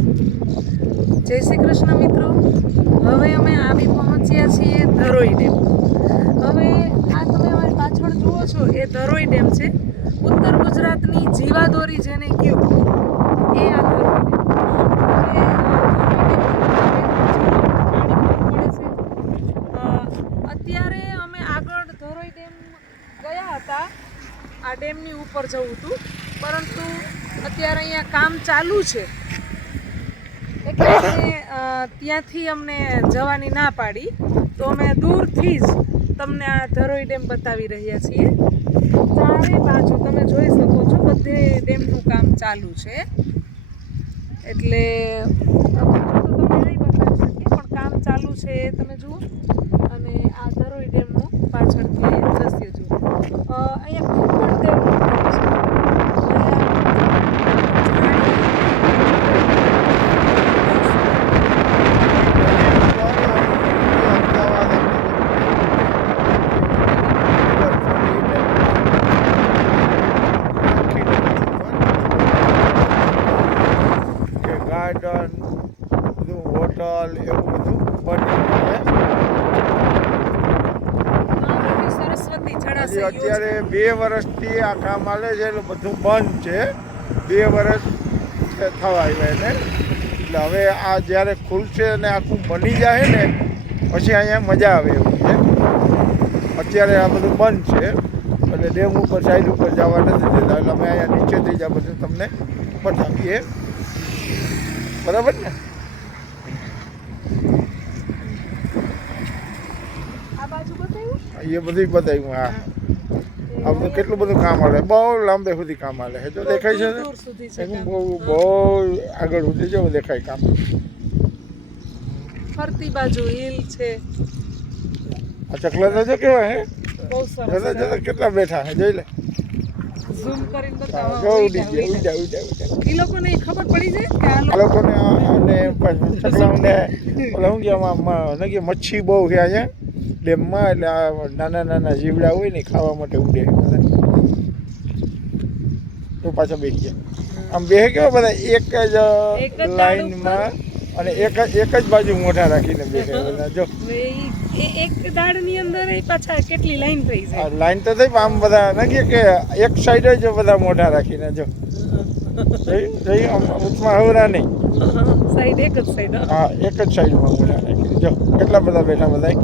જય શ્રી કૃષ્ણ મિત્રો. હવે અમે આવી પહોંચ્યા છીએ ધરોઈ ડેમ. હવે આ તમે અમારી પાછળ જુઓ છો, એ ધરોઈ ડેમ છે. ઉત્તર ગુજરાતની જીવાદોરી જેને કયું. એ આ ધરોઈ અત્યારે અમે આગળ ધરોઈ ડેમ ગયા હતા. આ ડેમની ઉપર જવું હતું. પરંતુ અત્યારે અહીંયા કામ ચાલુ છે. ત્યાંથી અમને જવાની ના પાડી. તો અમે દૂરથી જ તમને આ ધરોઈ ડેમ બતાવી રહ્યા છીએ. ચારે બાજુ તમે જોઈ શકો છો, બધે ડેમનું કામ ચાલુ છે. એટલે તો તમે નહીં બતાવી શકીએ પણ કામ ચાલુ છે એ તમે જુઓ. અને આ ધરોઈ ડેમનું પાછળથી દ્રશ્ય જુઓ. અહીંયા ખૂબ જ હોટલ એવું બધું જળાશય અત્યારે બે વર્ષથી આ કામ હાલે છે એટલે બધું બંધ છે. બે વર્ષ થવા આવ્યા એને. એટલે હવે આ જ્યારે ખુલશે અને આખું બની જાય ને પછી અહીંયા મજા આવે એવું છે. અત્યારે આ બધું બંધ છે. એટલે ડેમ ઉપર સાઈડ ઉપર જવા નથી દેતા. એટલે અમે અહીંયા નીચેથી જ આ બધું તમને બતાવીએ બરાબર ને આ બાજુ બતાવ્યું એ બધું બતાવ્યું હા આ બધું કેટલું બધું કામ હાલે બહુ લાંબે સુધી કામ હાલે છે જો દેખાય છે ને દૂર સુધી છે એનું કામ. બહુ બહુ આગળ સુધી જેવું દેખાય કામ ફરતી બાજુ હિલ છે આ ચકલા તો જો કેવા હે બહુ જતા સરસ જતા કેટલા બેઠા હે જોઈ લે ઝૂમ કરીને હા, બતાવો જો ઉડી ઉડી જાઓ, ગયા ઉડી ઉડી જાઓ. જાય ઉડી જાય ઈ લોકોને ઈ ખબર પડી જાય કે આ આ લોકો લોકોને આ- અને પાછું ચકલાઓને ઓલા શું કે આમાં ન કે મચ્છી બહુ છે અહીંયા ડેમમાં એટલે આ નાના નાના જીવડા હોય ને ખાવા માટે ઉડે તો પાછા બેસી ગયા. આમ બે કેવા બધા? એક જ એક લાઈનમાં અને એક જ એક જ બાજુ મોઢા રાખીને બેસે બધા. જો. એક દાડની અંદર પાછા કેટલી લાઈન થઈ જાય? લાઈન તો થઈ આમ બધા નથી કે એક સાઈડ જ બધા મોઢા રાખીને જો. ઉચમાં હવરા નહીં. સાઈડ એક જ સાઈડ હા. એક જ સાઈડમાં મોઢા રાખીને જો. કેટલા બધા બેઠા બધા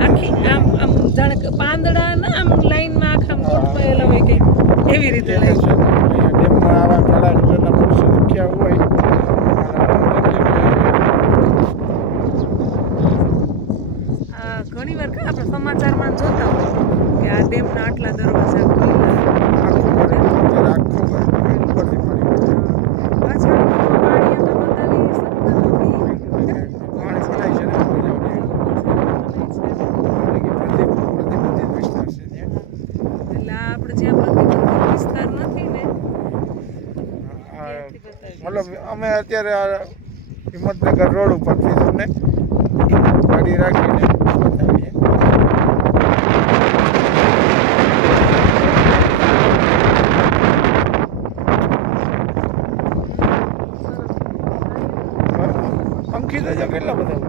આખી આમ આમ જાણે પાંદડા ના આમ લાઈનમાં આખા આમ ગોઠવાયેલા હોય કે એવી રીતે લઈ ડેમમાં આવા કાળા કલરના હોય. આ ઘણી વાર આપણે સમાચારમાં જોતા હોય કે આ ડેમના આટલા દરવાજા ખુલ્લા આખું ભરે, અત્યારે આખું ભરે, ઉપરથી પાણી પાછળ પાણી અમે બતાવી શકતા નથી પાણી ભરાય છે ને કોઈ જાવ નહીં. પ્રતિબંધિત- પ્રતિબંધિત વિસ્તાર છે ત્યાં. એટલે આ આપણે જ્યાં પ્રતિબંધિત વિસ્તાર નથી ને આ ત્યાંથી બતાવી મતલબ અમે અત્યારે આ હિંમતનગર રોડ ઉપરથી તમને ગાડી રાખીને બતાવીએ. પંખી તો કેટલા બધા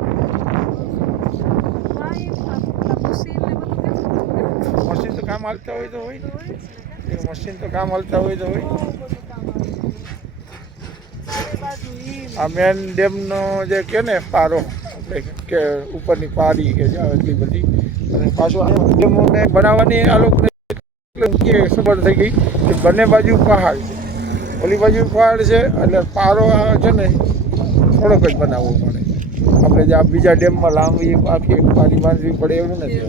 મશીન તો કામ હાલતા હોય તો હોય મશીન તો કામ હાલતા હોય તો હોય બહુ બધું કામ આવે છે. ચારે બાજુ હિલ. આ મેન ડેમનો જે કે ને પારો કે ઉપરની પારી કે જે એટલી બધી. અને પાછું ડેમોને બનાવવાની આ લોકોને ખબર થઈ ગઈ કે બંને બાજુ પહાડ છે. ઓલી બાજુ પહાડ છે, એટલે પારો છે ને થોડોક જ બનાવવો પડે. આપણે જે આ બીજા ડેમમાં લાંબી આખી પારી બાંધવી પડે એવું નથી.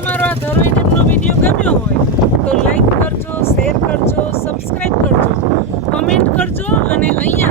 તમારો આ ધરોઈ ટીમનો વીડિયો ગમ્યો હોય તો લાઈક કરજો શેર કરજો સબસ્ક્રાઈબ કરજો કમેન્ટ કરજો અને અહીંયા